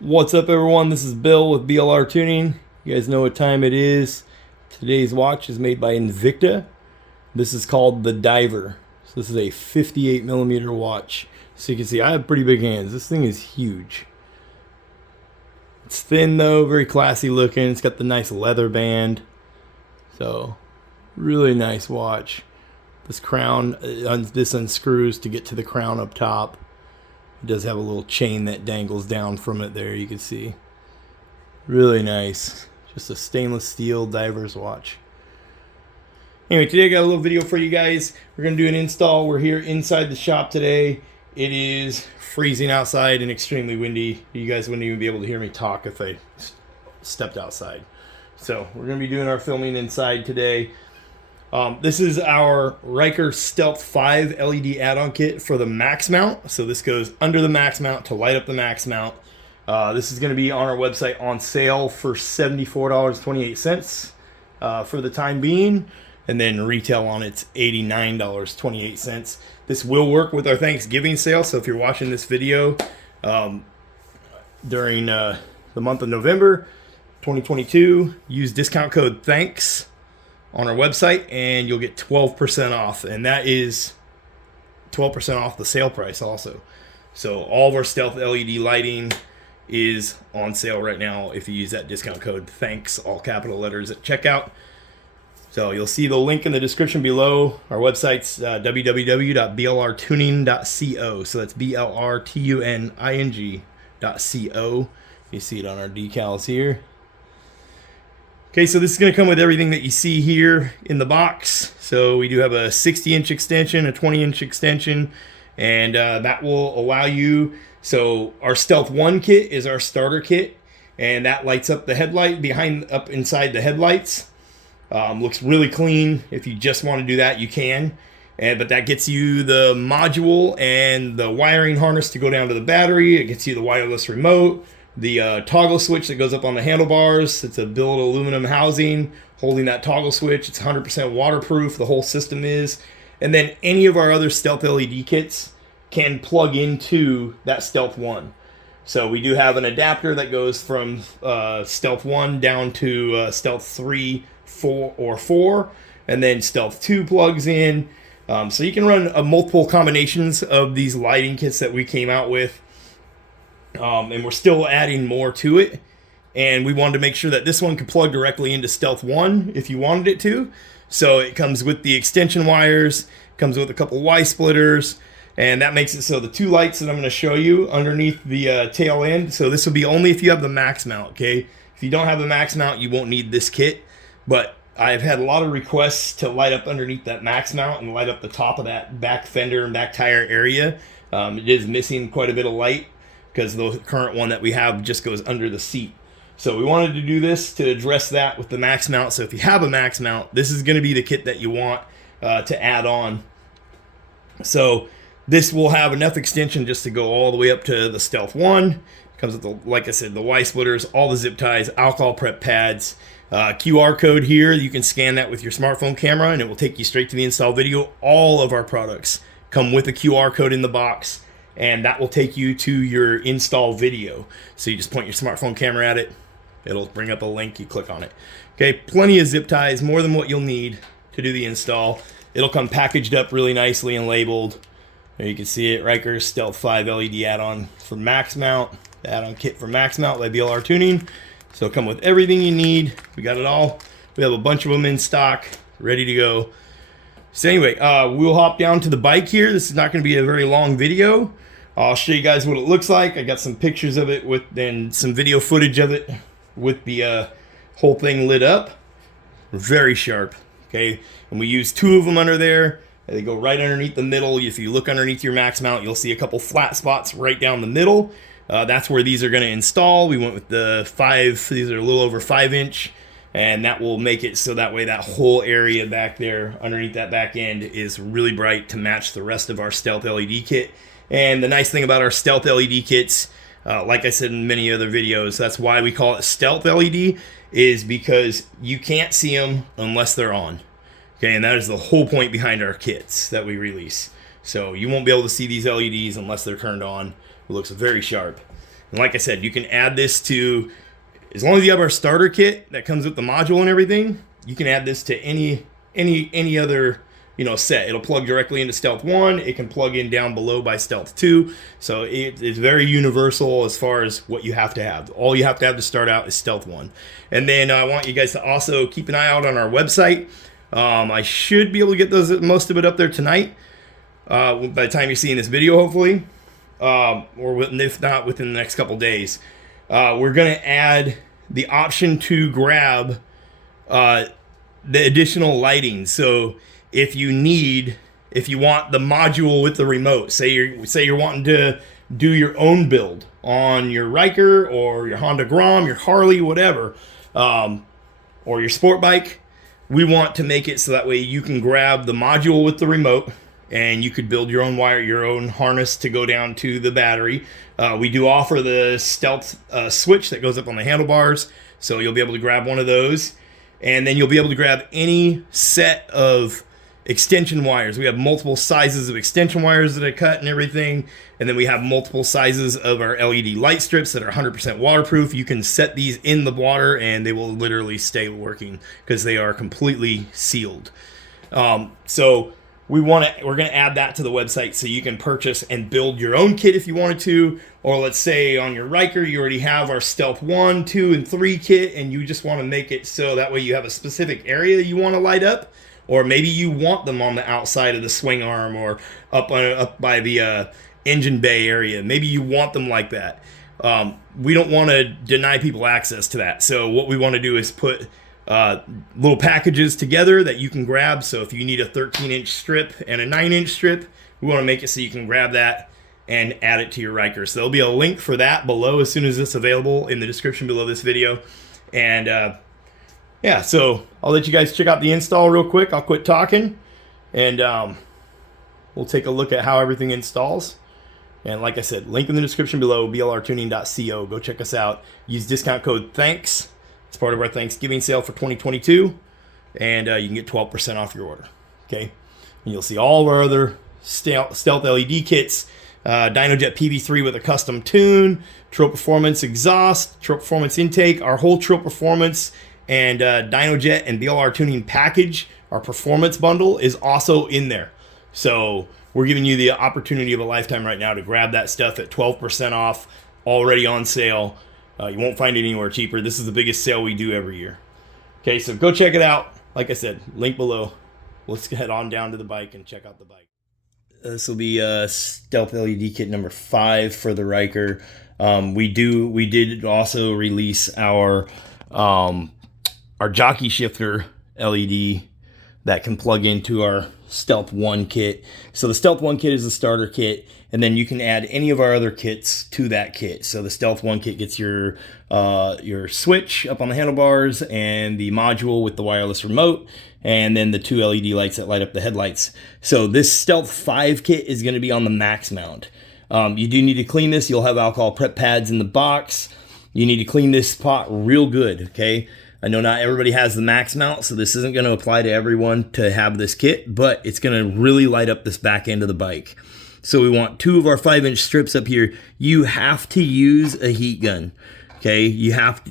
What's up, everyone? This is Bill with BLR Tuning. You guys know what time it is. Today's watch is made by Invicta. This is called the Diver. So this is a 58 millimeter watch. So you can see I have pretty big hands. This thing is huge. It's thin though, very classy looking. It's got the nice leather band. So really nice watch. This crown, this unscrews to get to the crown up top. It does have a little chain that dangles down from it there, you can see. Really nice. Just a stainless steel diver's watch. Anyway, today I got a little video for you guys. We're going to do an install. We're here inside the shop today. It is freezing outside and extremely windy. You guys wouldn't even be able to hear me talk if I stepped outside. So we're going to be doing our filming inside today. This is our Ryker Stealth 5 LED add-on kit for the max mount. So this goes under the max mount to light up the max mount. This is going to be on our website on sale for $74.28 for the time being. And then retail on it's $89.28. This will work with our Thanksgiving sale. So if you're watching this video during the month of November 2022, use discount code THANKS on our website and you'll get 12% off, and that is 12% off the sale price also. So all of our Stealth LED lighting is on sale right now if you use that discount code THANKS, all capital letters, at checkout. So you'll see the link in the description below. Our website's www.blrtuning.co. So that's blrtuning.co. You see it on our decals here. Okay, so this is going to come with everything that you see here in the box. So we do have a 60-inch extension, a 20-inch extension, and that will allow you. So our Stealth 1 kit is our starter kit, and that lights up the headlight up inside the headlights. Looks really clean. If you just want to do that, you can. But that gets you the module and the wiring harness to go down to the battery. It gets you the wireless remote, the toggle switch that goes up on the handlebars. It's a billet aluminum housing holding that toggle switch. It's 100% waterproof, the whole system is. And then any of our other Stealth LED kits can plug into that Stealth 1. So we do have an adapter that goes from Stealth 1 down to Stealth 3, 4, or 4. And then Stealth 2 plugs in. So you can run multiple combinations of these lighting kits that we came out with. And we're still adding more to it, and we wanted to make sure that this one could plug directly into Stealth 1 if you wanted it to. So it comes with the extension wires, comes with a couple Y splitters, and that makes it so the two lights that I'm going to show you underneath the tail end. So this will be only if you have the max mount, okay? If you don't have the max mount, you won't need this kit, but I've had a lot of requests to light up underneath that max mount and light up the top of that back fender and back tire area. It is missing quite a bit of light, because the current one that we have just goes under the seat. So we wanted to do this to address that with the max mount. So if you have a max mount, this is going to be the kit that you want to add on. So this will have enough extension just to go all the way up to the Stealth 1. It comes with, like I said, the Y splitters, all the zip ties, alcohol prep pads, QR code here. You can scan that with your smartphone camera and it will take you straight to the install video. All of our products come with a QR code in the box, and that will take you to your install video. So you just point your smartphone camera at it, it'll bring up a link, you click on it. Okay, plenty of zip ties, more than what you'll need to do the install. It'll come packaged up really nicely and labeled. There you can see it, Ryker Stealth 5 LED add-on for max mount, the add-on kit for max mount by BLR Tuning. So it'll come with everything you need. We got it all. We have a bunch of them in stock, ready to go. So anyway, we'll hop down to the bike here. This is not going to be a very long video. I'll show you guys what it looks like. I got some pictures of it and some video footage of it with the whole thing lit up. Very sharp, okay? And we use two of them under there. They go right underneath the middle. If you look underneath your max mount, you'll see a couple flat spots right down the middle. That's where these are going to install. We went with the 5. These are a little over 5-inch. And that will make it so that way that whole area back there underneath that back end is really bright to match the rest of our Stealth LED kit. And the nice thing about our Stealth LED kits, like I said in many other videos, that's why we call it Stealth LED, is because you can't see them unless they're on. Okay, and that is the whole point behind our kits that we release. So you won't be able to see these LEDs unless they're turned on. It looks very sharp. And like I said, you can add this to, as long as you have our starter kit that comes with the module and everything, you can add this to any other, you know, set. It'll plug directly into Stealth 1. It can plug in down below by Stealth 2. So it's very universal as far as what you have to have. All you have to start out is Stealth 1. And then I want you guys to also keep an eye out on our website. I should be able to get most of it up there tonight by the time you're seeing this video, hopefully. Or if not, within the next couple days. We're going to add the option to grab the additional lighting. So if you want the module with the remote, say you're wanting to do your own build on your Ryker or your Honda Grom, your Harley, whatever, or your sport bike, we want to make it so that way you can grab the module with the remote and you could build your own wire, your own harness to go down to the battery. We do offer the Stealth switch that goes up on the handlebars, so you'll be able to grab one of those. And then you'll be able to grab any set of extension wires. We have multiple sizes of extension wires that I cut and everything. And then we have multiple sizes of our LED light strips that are 100% waterproof. You can set these in the water and they will literally stay working because they are completely sealed. So we're going to add that to the website so you can purchase and build your own kit if you wanted to. Or let's say on your Ryker, you already have our Stealth 1, 2, and 3 kit, and you just want to make it so that way you have a specific area you want to light up. Or maybe you want them on the outside of the swing arm or up by the engine bay area. Maybe you want them like that. We don't want to deny people access to that. So what we want to do is put little packages together that you can grab. So if you need a 13-inch strip and a 9-inch strip, we want to make it so you can grab that and add it to your Ryker. So there'll be a link for that below as soon as it's available in the description below this video. And yeah, so I'll let you guys check out the install real quick. I'll quit talking and we'll take a look at how everything installs. And like I said, link in the description below, blrtuning.co. Go check us out. Use discount code THANKS. It's part of our Thanksgiving sale for 2022. And you can get 12% off your order. Okay? And you'll see all of our other Stealth LED kits. DynoJet PV3 with a custom tune, Trill Performance exhaust, Trill Performance intake, our whole Trill Performance and DynoJet and BLR tuning package, our performance bundle is also in there. So we're giving you the opportunity of a lifetime right now to grab that stuff at 12% off, already on sale. You won't find it anywhere cheaper. This is the biggest sale we do every year. Okay, so go check it out. Like I said, link below. Let's head on down to the bike and check out the bike. This will be Stealth LED kit number 5 for the Ryker. We did also release our jockey shifter LED that can plug into our Stealth 1 kit. So the Stealth 1 kit is the starter kit, and then you can add any of our other kits to that kit. So the Stealth 1 kit gets your switch up on the handlebars and the module with the wireless remote, and then the 2 LED lights that light up the headlights. So this Stealth 5 kit is going to be on the max mount. You do need to clean this. You'll have alcohol prep pads in the box. You need to clean this spot real good, okay? I know not everybody has the max mount, so this isn't going to apply to everyone to have this kit, but it's going to really light up this back end of the bike. So we want 2 of our 5-inch strips up here. You have to use a heat gun. Okay, you have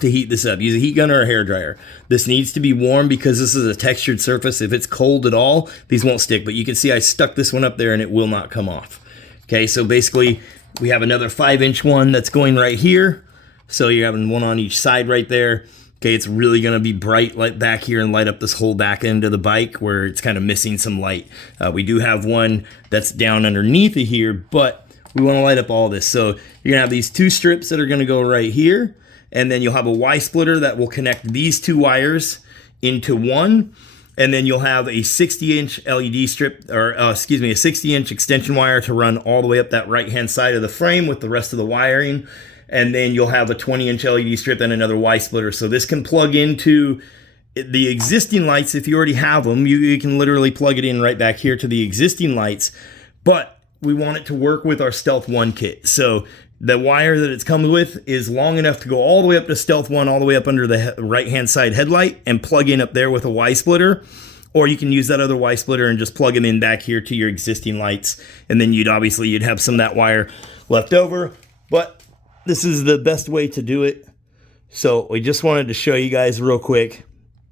to heat this up. Use a heat gun or a hairdryer. This needs to be warm because this is a textured surface. If it's cold at all, these won't stick. But you can see I stuck this one up there and it will not come off. Okay, so basically we have another 5-inch one that's going right here. So you're having one on each side right there. Okay, it's really going to be bright light back here and light up this whole back end of the bike where it's kind of missing some light. We do have one that's down underneath of here, but we want to light up all this. So you're going to have these 2 strips that are going to go right here, and then you'll have a Y splitter that will connect these 2 wires into one, and then you'll have a 60-inch LED strip, or a 60-inch extension wire to run all the way up that right-hand side of the frame with the rest of the wiring, and then you'll have a 20-inch LED strip and another Y splitter. So this can plug into the existing lights. If you already have them, you can literally plug it in right back here to the existing lights, but we want it to work with our Stealth 1 kit. So the wire that it's come with is long enough to go all the way up to Stealth 1, all the way up under the right-hand side headlight and plug in up there with a Y splitter. Or you can use that other Y splitter and just plug them in back here to your existing lights. And then you'd have some of that wire left over. But this is the best way to do it. So we just wanted to show you guys real quick.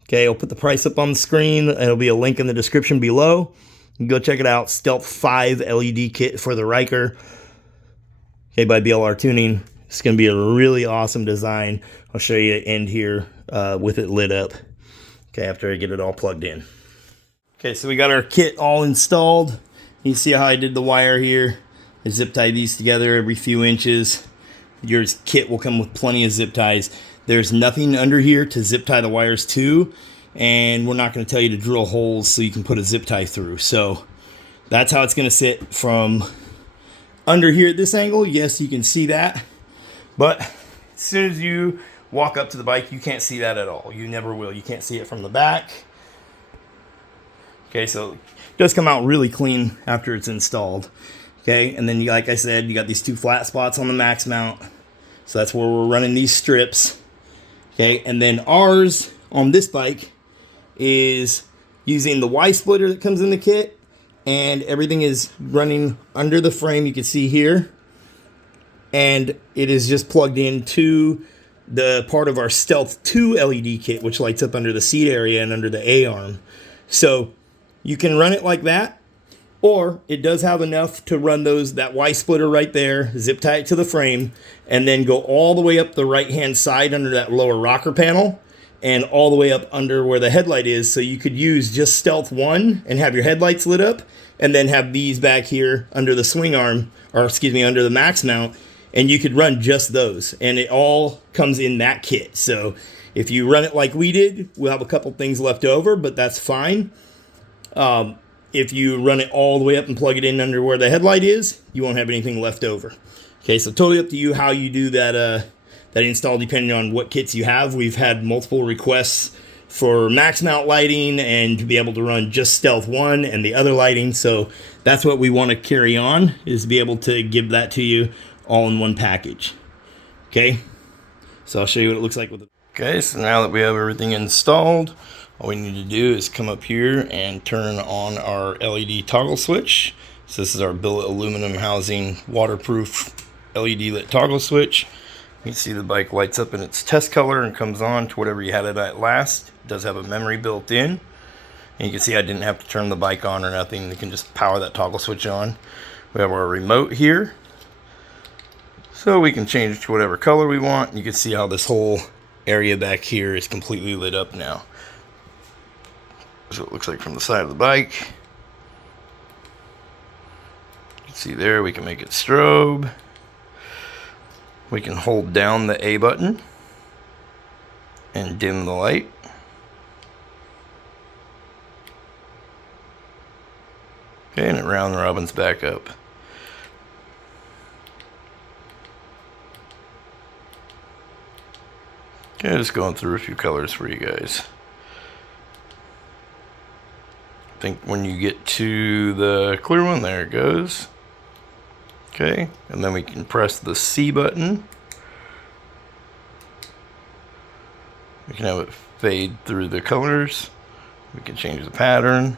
Okay, I'll put the price up on the screen. There'll be a link in the description below. You can go check it out. Stealth 5 LED kit for the Ryker. Okay, by BLR Tuning. It's going to be a really awesome design. I'll show you the end here with it lit up. Okay, after I get it all plugged in. Okay, so we got our kit all installed. You see how I did the wire here? I zip tie these together every few inches. Your kit will come with plenty of zip ties. There's nothing under here to zip tie the wires to, and we're not going to tell you to drill holes so you can put a zip tie through. So that's how it's going to sit from under here at this angle. Yes, you can see that, but as soon as you walk up to the bike, you can't see that at all. You never will. You can't see it from the back. Okay, so it does come out really clean after it's installed. Okay, and then like I said, you got these two flat spots on the max mount. So that's where we're running these strips. Okay, and then ours on this bike is using the Y splitter that comes in the kit, and everything is running under the frame, you can see here. And it is just plugged into the part of our Stealth 2 LED kit, which lights up under the seat area and under the A-arm. So you can run it like that, or it does have enough to run that Y splitter right there, zip tie it to the frame, and then go all the way up the right-hand side under that lower rocker panel, and all the way up under where the headlight is. So you could use just Stealth 1 and have your headlights lit up, and then have these back here under the swing arm, or excuse me, under the max mount, and you could run just those. And it all comes in that kit. So if you run it like we did, we'll have a couple things left over, but that's fine. If you run it all the way up and plug it in under where the headlight is, you won't have anything left over. Okay, so totally up to you how you do that that install depending on what kits you have. We've had multiple requests for max mount lighting and to be able to run just Stealth 1 and the other lighting. So that's what we want to carry on, is be able to give that to you all in one package. Okay, so I'll show you what it looks like with it. Okay, so now that we have everything installed, all we need to do is come up here and turn on our LED toggle switch. So this is our billet aluminum housing waterproof LED lit toggle switch. You can see the bike lights up in its test color and comes on to whatever you had it at last. It does have a memory built in. And you can see I didn't have to turn the bike on or nothing. You can just power that toggle switch on. We have our remote here, so we can change it to whatever color we want. You can see how this whole area back here is completely lit up now. So it looks like from the side of the bike. You can see there, we can make it strobe. We can hold down the A button and dim the light. Okay, and it round robins back up. Okay, just going through a few colors for you guys. I think when you get to the clear one, there it goes. Okay, and then we can press the C button. We can have it fade through the colors. We can change the pattern.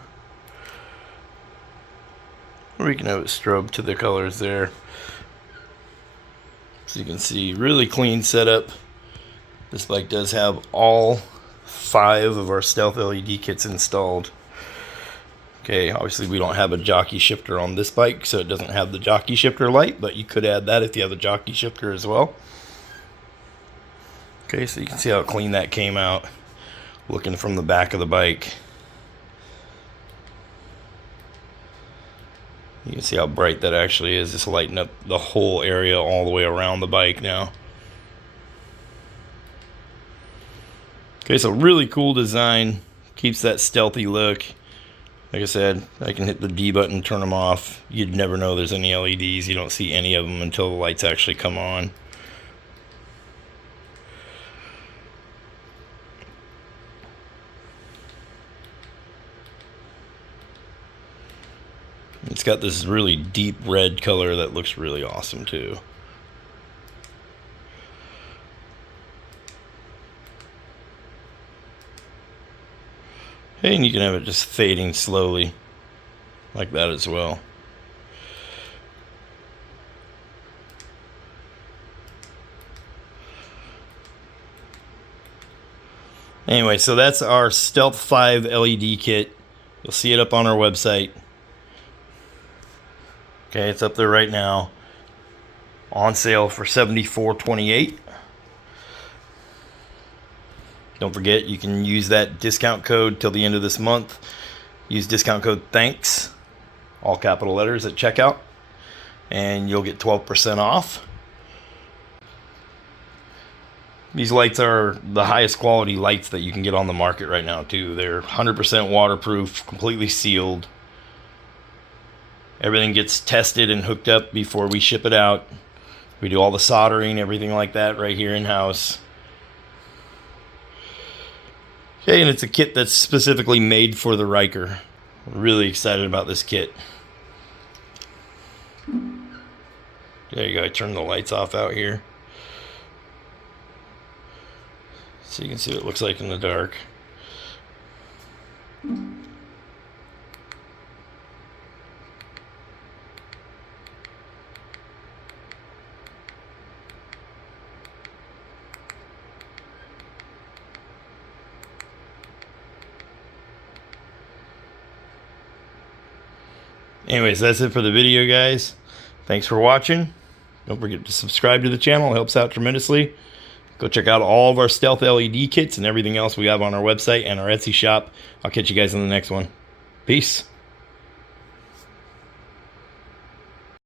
Or we can have it strobe to the colors there. So you can see, really clean setup. This bike does have all 5 of our Stealth LED kits installed. Okay, obviously we don't have a jockey shifter on this bike, so it doesn't have the jockey shifter light, but you could add that if you have the jockey shifter as well. Okay, so you can see how clean that came out, looking from the back of the bike. You can see how bright that actually is, just lighting up the whole area all the way around the bike now. Okay, so really cool design, keeps that stealthy look. Like I said, I can hit the D button, turn them off. You'd never know there's any LEDs. You don't see any of them until the lights actually come on. It's got this really deep red color that looks really awesome too. And you can have it just fading slowly like that as well. Anyway, so that's our Stealth 5 LED kit. You'll see it up on our website. Okay, it's up there right now. On sale for $74.28. Don't forget, you can use that discount code till the end of this month. Use discount code THANKS, all capital letters, at checkout, and you'll get 12% off. These lights are the highest quality lights that you can get on the market right now too. They're 100% waterproof, completely sealed. Everything gets tested and hooked up before we ship it out. We do all the soldering, everything like that right here in-house. Okay, and it's a kit that's specifically made for the Ryker. I'm really excited about this kit. There you go, I turned the lights off out here, so you can see what it looks like in the dark. Anyways, that's it for the video, guys. Thanks for watching. Don't forget to subscribe to the channel. It helps out tremendously. Go check out all of our Stealth LED kits and everything else we have on our website and our Etsy shop. I'll catch you guys in the next one. Peace.